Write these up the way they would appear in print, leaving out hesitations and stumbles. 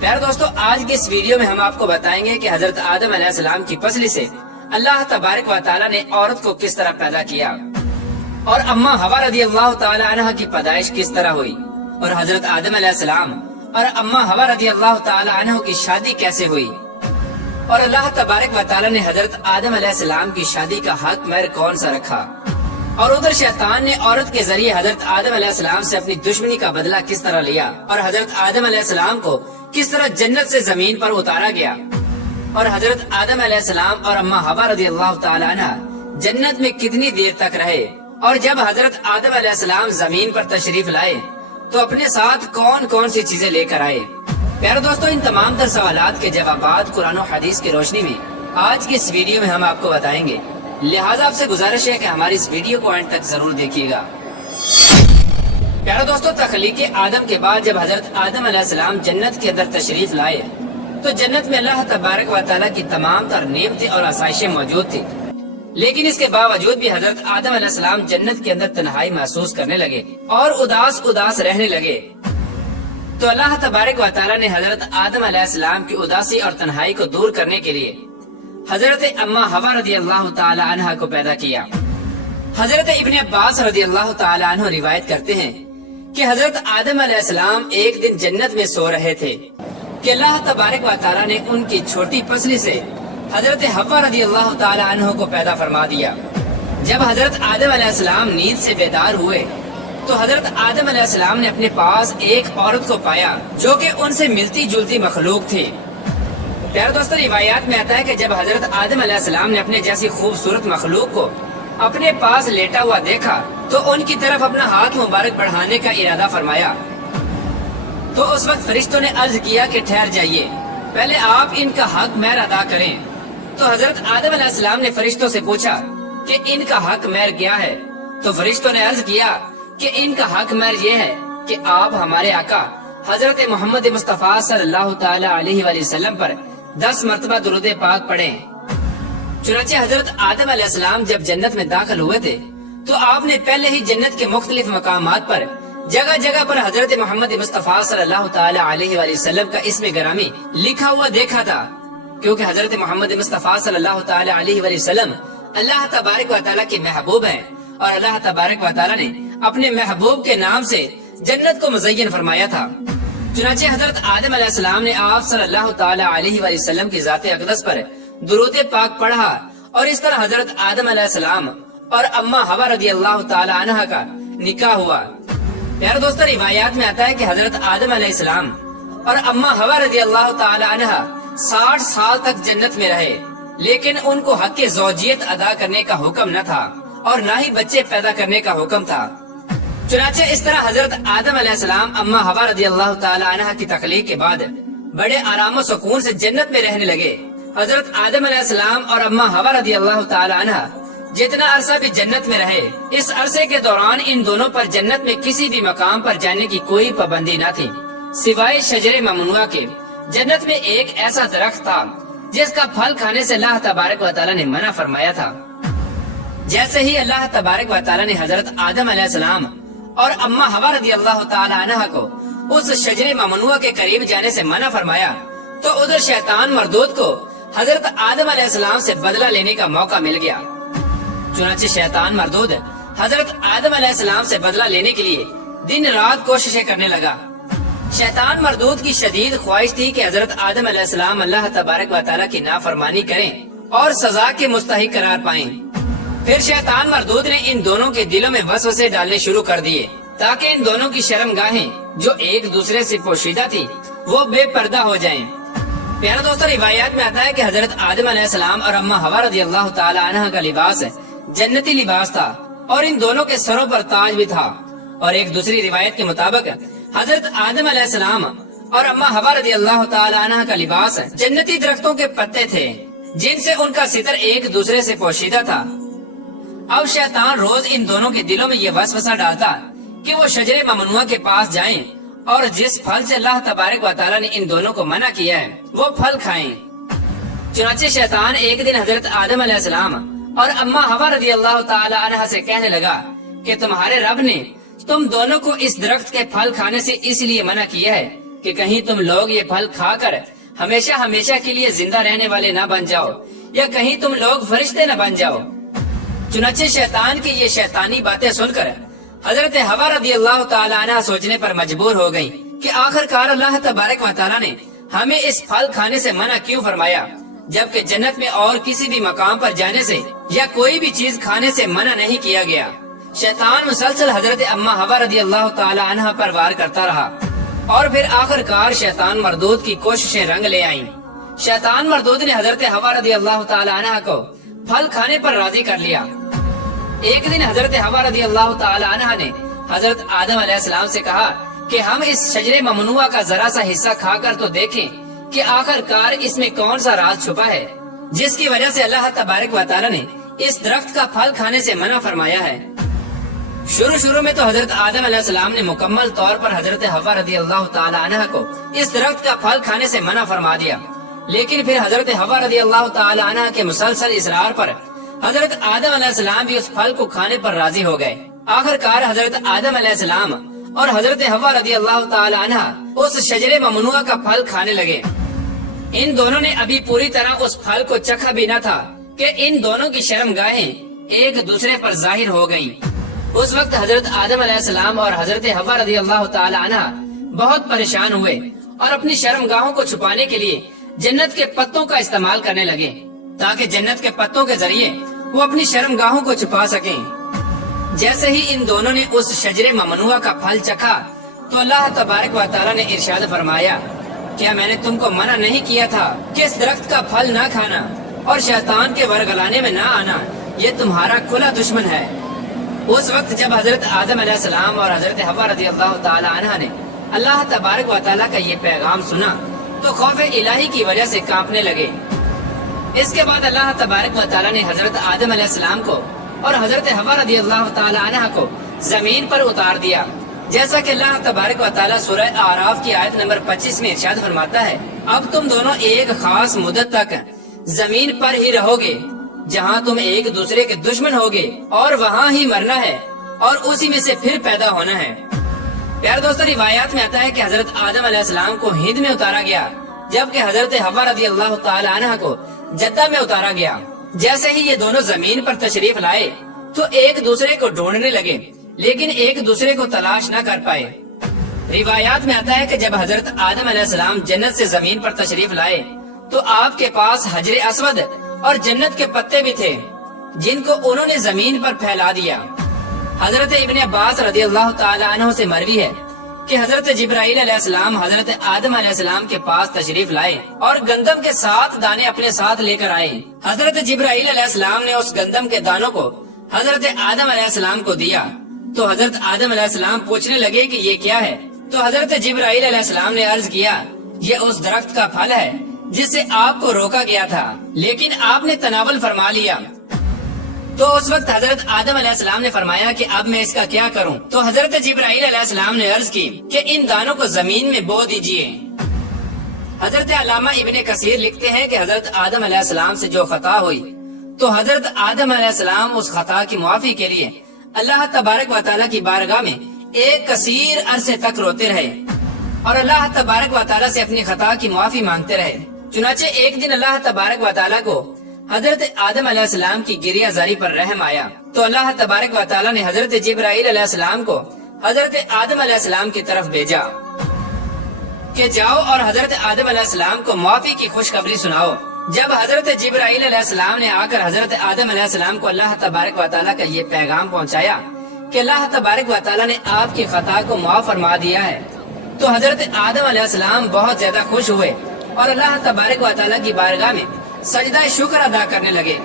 پیارے دوستو، آج کی اس ویڈیو میں ہم آپ کو بتائیں گے کہ حضرت آدم علیہ السلام کی پسلی سے اللہ تبارک و تعالی نے عورت کو کس طرح پیدا کیا، اور اماں حوا رضی اللہ تعالی عنہ کی پیدائش کس طرح ہوئی، اور حضرت آدم علیہ السلام اور اماں حوا رضی اللہ تعالی عنہ کی شادی کیسے ہوئی، اور اللہ تبارک و تعالی نے حضرت آدم علیہ السلام کی شادی کا حق مہر کون سا رکھا، اور ادھر شیطان نے عورت کے ذریعے حضرت آدم علیہ السلام سے اپنی دشمنی کا بدلہ کس طرح لیا، اور حضرت آدم علیہ السلام کو کس طرح جنت سے زمین پر اتارا گیا، اور حضرت آدم علیہ السلام اور اماں حوا رضی اللہ تعالی عنہ جنت میں کتنی دیر تک رہے، اور جب حضرت آدم علیہ السلام زمین پر تشریف لائے تو اپنے ساتھ کون کون سی چیزیں لے کر آئے۔ پیارے دوستو، ان تمام تر سوالات کے جوابات قرآن و حدیث کی روشنی میں آج کی اس ویڈیو میں ہم آپ کو بتائیں گے، لہٰذا آپ سے گزارش ہے کہ ہماری اس ویڈیو کو اینڈ تک ضرور دیکھیے گا۔ پیارے دوستو، تخلیق آدم کے بعد جب حضرت آدم علیہ السلام جنت کے اندر تشریف لائے تو جنت میں اللہ تبارک و تعالیٰ کی تمام تر نعمتیں اور آسائشیں موجود تھی، لیکن اس کے باوجود بھی حضرت آدم علیہ السلام جنت کے اندر تنہائی محسوس کرنے لگے اور اداس رہنے لگے۔ تو اللہ تبارک و تعالیٰ نے حضرت آدم علیہ السلام کی اداسی اور تنہائی کو دور کرنے کے لیے حضرت اماں حوا رضی اللہ تعالی عنہ کو پیدا کیا۔ حضرت ابن عباس رضی اللہ تعالی عنہ روایت کرتے ہیں کہ حضرت آدم علیہ السلام ایک دن جنت میں سو رہے تھے کہ اللہ تبارک و تعالی نے ان کی چھوٹی پسلی سے حضرت حوا رضی اللہ تعالی عنہ کو پیدا فرما دیا۔ جب حضرت آدم علیہ السلام نیند سے بیدار ہوئے تو حضرت آدم علیہ السلام نے اپنے پاس ایک عورت کو پایا جو کہ ان سے ملتی جلتی مخلوق تھی۔ پیارے دوستو، روایات میں آتا ہے کہ جب حضرت آدم علیہ السلام نے اپنے جیسی خوبصورت مخلوق کو اپنے پاس لیٹا ہوا دیکھا تو ان کی طرف اپنا ہاتھ مبارک بڑھانے کا ارادہ فرمایا، تو اس وقت فرشتوں نے عرض کیا کہ ٹھہر جائیے، پہلے آپ ان کا حق مہر ادا کریں۔ تو حضرت آدم علیہ السلام نے فرشتوں سے پوچھا کہ ان کا حق مہر کیا ہے، تو فرشتوں نے عرض کیا کہ ان کا حق مہر یہ ہے کہ آپ ہمارے آقا حضرت محمد مصطفیٰ صلی اللہ تعالی علیہ وآلہ وسلم پر 10 مرتبہ درود پاک پڑھیں۔ چنانچہ حضرت آدم علیہ السلام جب جنت میں داخل ہوئے تھے تو آپ نے پہلے ہی جنت کے مختلف مقامات پر جگہ جگہ پر حضرت محمد مصطفیٰ صلی اللہ تعالی علیہ وآلہ وسلم کا اسم گرامی لکھا ہوا دیکھا تھا، کیونکہ حضرت محمد مصطفیٰ صلی اللہ تعالی علیہ وآلہ وسلم اللہ تبارک و تعالیٰ کے محبوب ہیں، اور اللہ تبارک و تعالیٰ نے اپنے محبوب کے نام سے جنت کو مزین فرمایا تھا۔ چنانچہ حضرت آدم علیہ السلام نے آپ صلی اللہ تعالی علیہ وآلہ وسلم کی ذات اقدس پر درود پاک پڑھا، اور اس طرح حضرت آدم علیہ السلام اور اماں حوا رضی اللہ تعالی عنہ کا نکاح ہوا۔ پیارے دوستو، روایات میں آتا ہے کہ حضرت آدم علیہ السلام اور اماں حوا رضی اللہ تعالی عنہ 60 سال تک جنت میں رہے، لیکن ان کو حق زوجیت ادا کرنے کا حکم نہ تھا اور نہ ہی بچے پیدا کرنے کا حکم تھا۔ چنانچہ اس طرح حضرت آدم علیہ السلام اماں حوا رضی اللہ تعالی عنہ کی تخلیق کے بعد بڑے آرام و سکون سے جنت میں رہنے لگے۔ حضرت آدم علیہ السلام اور اماں حوا رضی اللہ تعالی عنہ جتنا عرصہ بھی جنت میں رہے، اس عرصے کے دوران ان دونوں پر جنت میں کسی بھی مقام پر جانے کی کوئی پابندی نہ تھی سوائے شجر ممنوعہ کے۔ جنت میں ایک ایسا درخت تھا جس کا پھل کھانے سے اللہ تبارک و تعالی نے منع فرمایا تھا۔ جیسے ہی اللہ تبارک و تعالی نے حضرت آدم علیہ السلام اور اماں حوا رضی اللہ تعالی عنہ کو اس شجر ممنوعہ کے قریب جانے سے منع فرمایا تو ادھر شیطان مردود کو حضرت آدم علیہ السلام سے بدلہ لینے کا موقع مل گیا۔ چنانچہ شیطان مردود حضرت آدم علیہ السلام سے بدلہ لینے کے لیے دن رات کوششیں کرنے لگا۔ شیطان مردود کی شدید خواہش تھی کہ حضرت آدم علیہ السلام اللہ تبارک و تعالیٰ کی نافرمانی کریں اور سزا کے مستحق قرار پائیں۔ پھر شیطان مردود نے ان دونوں کے دلوں میں وسوسے ڈالنے شروع کر دیے تاکہ ان دونوں کی شرم گاہیں جو ایک دوسرے سے پوشیدہ تھی وہ بے پردہ ہو جائیں۔ پیارے دوستو، روایات میں آتا ہے کہ حضرت آدم علیہ السلام اور اماں حوا رضی اللہ تعالی عنہ کا لباس جنتی لباس تھا اور ان دونوں کے سروں پر تاج بھی تھا، اور ایک دوسری روایت کے مطابق حضرت آدم علیہ السلام اور اماں حوا رضی اللہ تعالی عنہ کا لباس جنتی درختوں کے پتے تھے جن سے ان کا ستر ایک دوسرے سے پوشیدہ تھا۔ اب شیطان روز ان دونوں کے دلوں میں یہ وسوسہ ڈالتا کہ وہ شجر ممنوعہ کے پاس جائیں اور جس پھل سے اللہ تبارک و تعالیٰ نے ان دونوں کو منع کیا ہے وہ پھل کھائیں۔ چنانچہ شیطان ایک دن حضرت آدم علیہ السلام اور اماں حوا رضی اللہ تعالی عنہ سے کہنے لگا کہ تمہارے رب نے تم دونوں کو اس درخت کے پھل کھانے سے اس لیے منع کیا ہے کہ کہیں تم لوگ یہ پھل کھا کر ہمیشہ ہمیشہ کے لیے زندہ رہنے والے نہ بن جاؤ، یا کہیں تم لوگ فرشتے نہ بن جاؤ۔ چنانچہ شیطان کی یہ شیطانی باتیں سن کر حضرت حوا رضی اللہ تعالی عنہ سوچنے پر مجبور ہو گئی کہ آخر کار اللہ تبارک و تعالی نے ہمیں اس پھل کھانے سے منع کیوں فرمایا، جبکہ جنت میں اور کسی بھی مقام پر جانے سے یا کوئی بھی چیز کھانے سے منع نہیں کیا گیا۔ شیطان مسلسل حضرت اما حوا رضی اللہ تعالی عنہ پر وار کرتا رہا، اور پھر آخر کار شیطان مردود کی کوششیں رنگ لے آئیں۔ شیطان مردود نے حضرت حوا رضی اللہ تعالی عنہ کو پھل کھانے پر راضی کر لیا۔ ایک دن حضرت حوا رضی اللہ تعالی عنہ نے حضرت آدم علیہ السلام سے کہا کہ ہم اس شجر ممنوعہ کا ذرا سا حصہ کھا کر تو دیکھیں کہ آخر کار اس میں کون سا راز چھپا ہے جس کی وجہ سے اللہ تبارک و تعالی نے اس درخت کا پھل کھانے سے منع فرمایا ہے۔ شروع میں تو حضرت آدم علیہ السلام نے مکمل طور پر حضرت حوا رضی اللہ تعالی عنہ کو اس درخت کا پھل کھانے سے منع فرما دیا، لیکن پھر حضرت حوا رضی اللہ تعالی عنہ کے مسلسل اصرار پر حضرت آدم علیہ السلام بھی اس پھل کو کھانے پر راضی ہو گئے۔ آخر کار حضرت آدم علیہ السلام اور حضرت حوا رضی اللہ تعالی عنہ اس شجر ممنوعہ کا پھل کھانے لگے۔ ان دونوں نے ابھی پوری طرح اس پھل کو چکھا بھی نہ تھا کہ ان دونوں کی شرمگاہیں ایک دوسرے پر ظاہر ہو گئیں۔ اس وقت حضرت آدم علیہ السلام اور حضرت حوا رضی اللہ تعالی عنہ بہت پریشان ہوئے اور اپنی شرمگاہوں کو چھپانے کے لیے جنت کے پتوں کا استعمال کرنے لگے تاکہ جنت کے پتوں کے ذریعے وہ اپنی شرمگاہوں کو چھپا سکیں۔ جیسے ہی ان دونوں نے اس شجر ممنوعہ کا پھل چکھا تو اللہ تبارک و تعالی نے ارشاد فرمایا، کیا میں نے تم کو منع نہیں کیا تھا کہ اس درخت کا پھل نہ کھانا اور شیطان کے ورگلانے میں نہ آنا؟ یہ تمہارا کھلا دشمن ہے۔ اس وقت جب حضرت آدم علیہ السلام اور حضرت حوا رضی اللہ تعالی عنہ نے اللہ تبارک و تعالی کا یہ پیغام سنا تو خوف الہی کی وجہ سے کانپنے لگے۔ اس کے بعد اللہ تبارک و تعالی نے حضرت آدم علیہ السلام کو اور حضرت حوا رضی اللہ تعالی عنہ کو زمین پر اتار دیا، جیسا کہ اللہ تبارک و تعالی سورہ اعراف کی آیت نمبر 25 میں ارشاد فرماتا ہے، اب تم دونوں ایک خاص مدت تک زمین پر ہی رہو گے جہاں تم ایک دوسرے کے دشمن ہوگے اور وہاں ہی مرنا ہے اور اسی میں سے پھر پیدا ہونا ہے۔ پیارے دوستو، روایات میں آتا ہے کہ حضرت آدم علیہ السلام کو ہند میں اتارا گیا، جبکہ حضرت حوا رضی اللہ تعالی عنہ کو جدہ میں اتارا گیا۔ جیسے ہی یہ دونوں زمین پر تشریف لائے تو ایک دوسرے کو ڈھونڈنے لگے، لیکن ایک دوسرے کو تلاش نہ کر پائے۔ روایات میں آتا ہے کہ جب حضرت آدم علیہ السلام جنت سے زمین پر تشریف لائے تو آپ کے پاس حجر اسود اور جنت کے پتے بھی تھے جن کو انہوں نے زمین پر پھیلا دیا۔ حضرت ابن عباس رضی اللہ تعالی عنہ سے مروی ہے کہ حضرت جبرائیل علیہ السلام حضرت آدم علیہ السلام کے پاس تشریف لائے اور گندم کے 7 دانے اپنے ساتھ لے کر آئے۔ حضرت جبرائیل علیہ السلام نے اس گندم کے دانوں کو حضرت آدم علیہ السلام کو دیا تو حضرت آدم علیہ السلام پوچھنے لگے کہ یہ کیا ہے؟ تو حضرت جبرائیل علیہ السلام نے عرض کیا، یہ اس درخت کا پھل ہے جس سے آپ کو روکا گیا تھا لیکن آپ نے تناول فرما لیا۔ تو اس وقت حضرت آدم علیہ السلام نے فرمایا کہ اب میں اس کا کیا کروں؟ تو حضرت جبرائیل علیہ السلام نے عرض کی کہ ان دانوں کو زمین میں بو دیجئے۔ حضرت علامہ ابن کثیر لکھتے ہیں کہ حضرت آدم علیہ السلام سے جو خطا ہوئی تو حضرت آدم علیہ السلام اس خطا کی معافی کے لیے اللہ تبارک و تعالیٰ کی بارگاہ میں ایک کثیر عرصے تک روتے رہے اور اللہ تبارک و تعالیٰ سے اپنی خطا کی معافی مانگتے رہے۔ چنانچہ ایک دن اللہ تبارک و تعالیٰ کو حضرت آدم علیہ السلام کی گریہ زاری پر رحم آیا تو اللہ تبارک و تعالیٰ نے حضرت جبرائیل علیہ السلام کو حضرت آدم علیہ السلام کی طرف بھیجا کہ جاؤ اور حضرت آدم علیہ السلام کو معافی کی خوشخبری سناؤ۔ جب حضرت جبرائیل علیہ السلام نے آ کر حضرت آدم علیہ السلام کو اللہ تبارک و تعالیٰ کا یہ پیغام پہنچایا کہ اللہ تبارک و تعالیٰ نے آپ کی خطا کو معاف فرما دیا ہے تو حضرت آدم علیہ السلام بہت زیادہ خوش ہوئے اور اللہ تبارک و تعالیٰ کی بارگاہ میں سجدہ شکر ادا کرنے لگے۔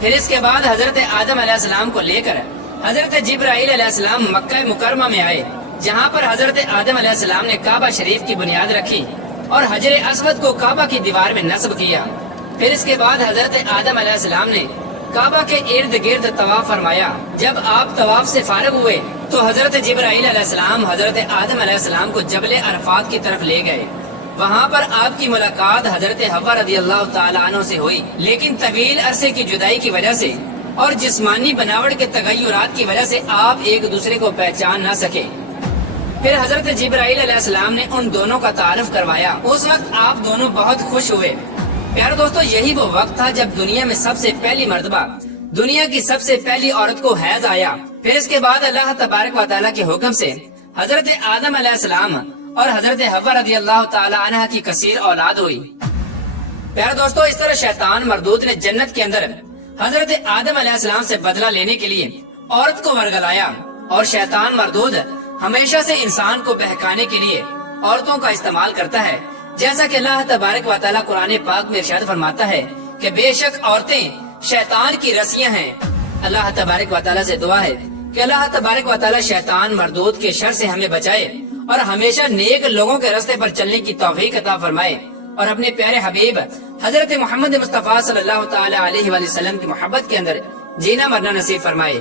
پھر اس کے بعد حضرت آدم علیہ السلام کو لے کر حضرت جبرائیل علیہ السلام مکہ مکرمہ میں آئے جہاں پر حضرت آدم علیہ السلام نے کعبہ شریف کی بنیاد رکھی اور حجر اسود کو کعبہ کی دیوار میں نصب کیا۔ پھر اس کے بعد حضرت آدم علیہ السلام نے کعبہ کے ارد گرد طواف فرمایا۔ جب آپ طواف سے فارغ ہوئے تو حضرت جبرائیل علیہ السلام حضرت آدم علیہ السلام کو جبل عرفات کی طرف لے گئے۔ وہاں پر آپ کی ملاقات حضرت حوا رضی اللہ تعالی عنہ سے ہوئی، لیکن طویل عرصے کی جدائی کی وجہ سے اور جسمانی بناوٹ کے تغیرات کی وجہ سے آپ ایک دوسرے کو پہچان نہ سکے۔ پھر حضرت جبرائیل علیہ السلام نے ان دونوں کا تعارف کروایا۔ اس وقت آپ دونوں بہت خوش ہوئے۔ پیارے دوستو، یہی وہ وقت تھا جب دنیا میں سب سے پہلی مرتبہ دنیا کی سب سے پہلی عورت کو حیض آیا۔ پھر اس کے بعد اللہ تبارک و تعالیٰ کے حکم سے حضرت آدم علیہ السلام اور حضرت حوا رضی اللہ تعالی عنہ کی کثیر اولاد ہوئی۔ پیارے دوستو، اس طرح شیطان مردود نے جنت کے اندر حضرت آدم علیہ السلام سے بدلہ لینے کے لیے عورت کو ورگلایا، اور شیطان مردود ہمیشہ سے انسان کو بہکانے کے لیے عورتوں کا استعمال کرتا ہے، جیسا کہ اللہ تبارک و تعالیٰ قرآن پاک میں ارشاد فرماتا ہے کہ بے شک عورتیں شیطان کی رسیاں ہیں۔ اللہ تبارک و تعالیٰ سے دعا ہے کہ اللہ تبارک و تعالیٰ شیطان مردود کے شر سے ہمیں بچائے اور ہمیشہ نیک لوگوں کے راستے پر چلنے کی توفیق عطا فرمائے، اور اپنے پیارے حبیب حضرت محمد مصطفیٰ صلی اللہ تعالی علیہ وآلہ وسلم کی محبت کے اندر جینا مرنا نصیب فرمائے۔